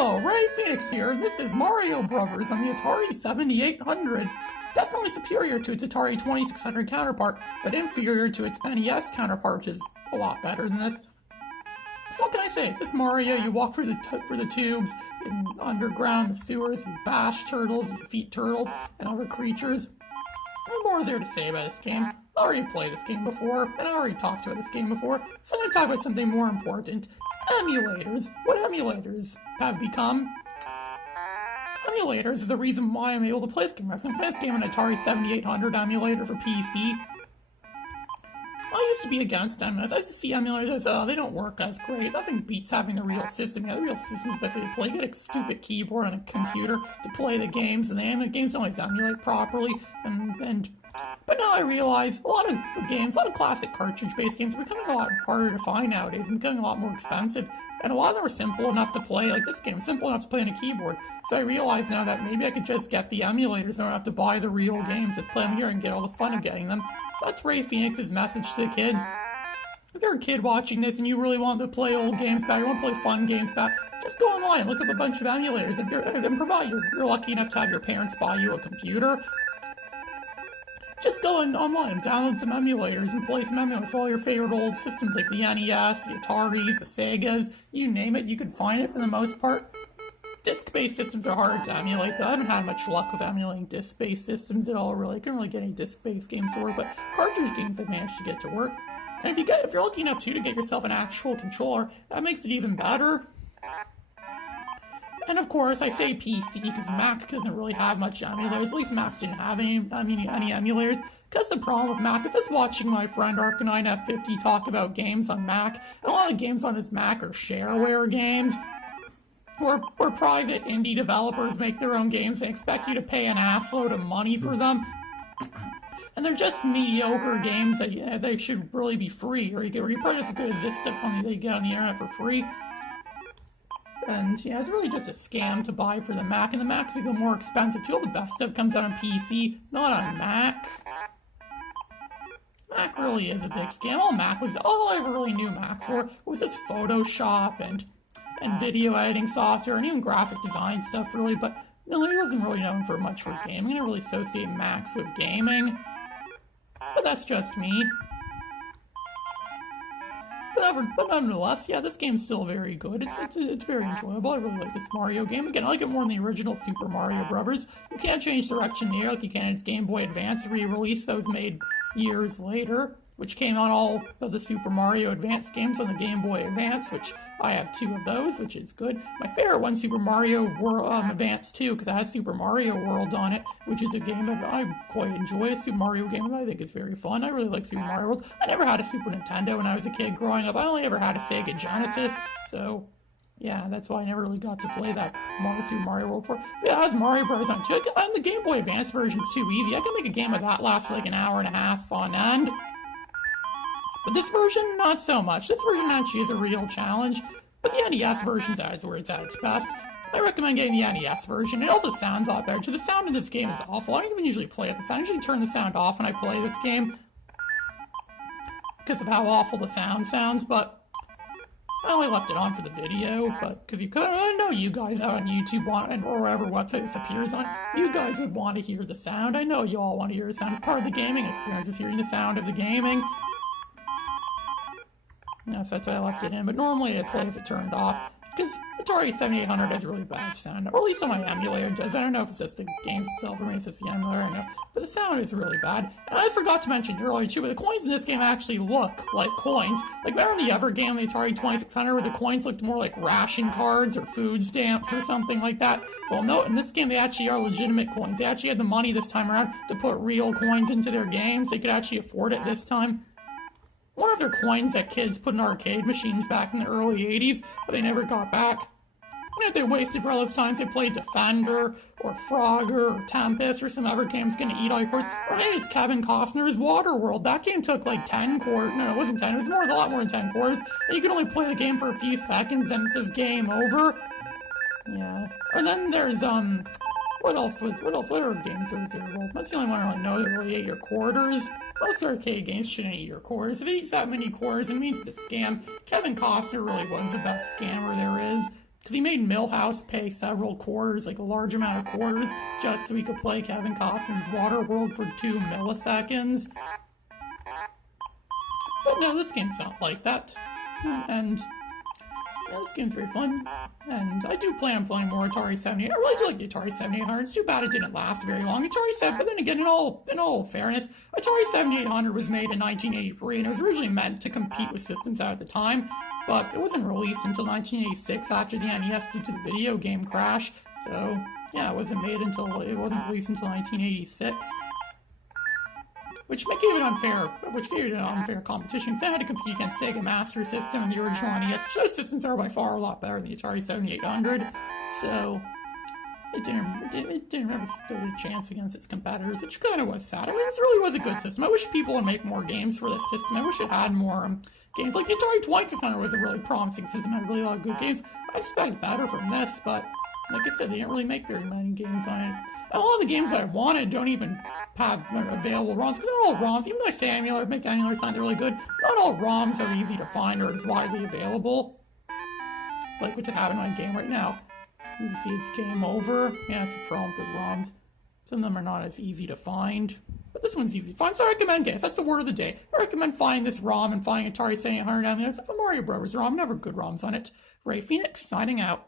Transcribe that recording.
Hello, Ray Phoenix here. This is Mario Brothers on the Atari 7800. Definitely superior to its Atari 2600 counterpart, but inferior to its NES counterpart, which is a lot better than this. So what can I say? It's just Mario. You walk through the tubes, underground, the sewers, you bash turtles, you defeat turtles, and other creatures. What more is there to say about this game? I already played this game before, and I already talked about this game before, so I'm going to talk about something more important. Emulators. What emulators have become? Emulators is the reason why I'm able to play this game. I've been playing this game on Atari 7800 emulator for PC. I used to be against emulators. I used to see emulators as, they don't work as great. Nothing beats having the real system. The real system is basically to play. You get a stupid keyboard on a computer to play the games, and the games don't always emulate properly. But now I realize a lot of games, a lot of classic cartridge-based games are becoming a lot harder to find nowadays and becoming a lot more expensive. And a lot of them are simple enough to play, like this game, simple enough to play on a keyboard. So I realize now that maybe I could just get the emulators and I don't have to buy the real games, just play them here and get all the fun of getting them. That's Ray Phoenix's message to the kids. If you're a kid watching this and you really want to play old games back, you want to play fun games back, just go online, look up a bunch of emulators, and provide you're lucky enough to have your parents buy you a computer. Just go online, download some emulators, and play some emulators for all your favorite old systems like the NES, the Ataris, the Segas, you name it, you can find it for the most part. Disc-based systems are hard to emulate, though. I haven't had much luck with emulating disc-based systems at all, really. I couldn't really get any disc-based games to work, but cartridge games I've managed to get to work. And if you're lucky enough, too, to get yourself an actual controller, that makes it even better. And of course, I say PC because Mac doesn't really have much emulators. At least Mac didn't have any emulators. Because the problem with Mac is just watching my friend Arcanine-F50 talk about games on Mac. And a lot of the games on his Mac are shareware games, where private indie developers make their own games and expect you to pay an assload of money for them. And they're just mediocre games that they should really be free, or you're probably as good as this stuff they get on the internet for free. And yeah, it's really just a scam to buy for the Mac, and the Mac's even more expensive too. All the best stuff comes out on PC, not on Mac. Mac really is a big scam. All I ever really knew Mac for was just Photoshop and video editing software and even graphic design stuff really, but no, it wasn't really known for much for gaming. I didn't really associate Macs with gaming. But that's just me. But nonetheless, yeah, this game's still very good. It's very enjoyable. I really like this Mario game. Again, I like it more than the original Super Mario Brothers. You can't change direction here like you can in its Game Boy Advance re-release that was made years later, which came on all of the Super Mario Advance games on the Game Boy Advance, which I have 2 of those, which is good. My favorite one's Super Mario Advance 2, because it has Super Mario World on it, which is a game that I quite enjoy. A Super Mario game that I think is very fun. I really like Super Mario World. I never had a Super Nintendo when I was a kid growing up. I only ever had a Sega Genesis, so yeah, that's why I never really got to play that Super Mario World. But yeah, it has Mario Bros. On too. And the Game Boy Advance version's too easy. I can make a game of that last like an hour and a half on end. But this version, not so much. This version actually is a real challenge, but the NES version is where it's at its best. I recommend getting the NES version. It also sounds a lot better, too. The sound of this game is awful. I don't even usually play with the sound. I usually turn the sound off when I play this game because of how awful the sound sounds, but I only left it on for the video, but because I know you guys out on YouTube or wherever website this appears on, you guys would want to hear the sound. I know you all want to hear the sound. It's part of the gaming experience, is hearing the sound of the gaming. Yeah, so that's why I left it in, but normally I play if it turned off, because Atari 7800 has really bad sound, or at least on my emulator does. I don't know if it's just the games itself, or maybe it's just the emulator, I don't know, but the sound is really bad. And I forgot to mention earlier too, but the coins in this game actually look like coins. Like, remember the other game, the Atari 2600, where the coins looked more like ration cards, or food stamps, or something like that? Well, no, in this game they actually are legitimate coins. They actually had the money this time around to put real coins into their games. They could actually afford it this time. One of their coins that kids put in arcade machines back in the early 80s, but they never got back. You know, they wasted for all those times they played Defender, or Frogger, or Tempest, or some other game's gonna eat all your cores. Or maybe it's Kevin Costner's Waterworld. That game took like 10 cores. No, it wasn't 10. It was a lot more than 10 cores. And you could only play the game for a few seconds, then it says game over. Yeah. And then there's, what other games are there? Well, that's the only one I really know that really ate your quarters. Most arcade games shouldn't eat your quarters. If it eats that many quarters, it means it's a scam. Kevin Costner really was the best scammer there is. because he made Millhouse pay several quarters, like a large amount of quarters, just so he could play Kevin Costner's Waterworld for 2 milliseconds. But no, this game's not like that. And yeah, this game's very fun. And I do plan on playing more Atari 78. I really do like the Atari 7800. It's too bad it didn't last very long. But then again, in all fairness, Atari 7800 was made in 1983 and it was originally meant to compete with systems out at the time. But it wasn't released until 1986 after the NES due to the video game crash. So yeah, it wasn't released until 1986. Which gave it an unfair competition, because they had to compete against Sega Master System and the original NES. Those systems are by far a lot better than the Atari 7800, so it didn't really stand a chance against its competitors, which kind of was sad. I mean, this really was a good system. I wish people would make more games for this system. I wish it had more games. Like the Atari 2600 was a really promising system, had really a lot of good games. I expect better from this, but like I said, they didn't really make very many games on it. And a lot of the games I wanted don't even have available ROMs, because not all ROMs, even though I say make emulators sound really good, not all ROMs are easy to find or as widely available. Like what just happened on my game right now. You see it's game over. Yeah, it's a problem with the ROMs. Some of them are not as easy to find. But this one's easy to find, so I recommend games. That's the word of the day. I recommend finding this ROM and finding Atari 7800 emulators. It's a Mario Brothers ROM, never good ROMs on it. Ray Phoenix, signing out.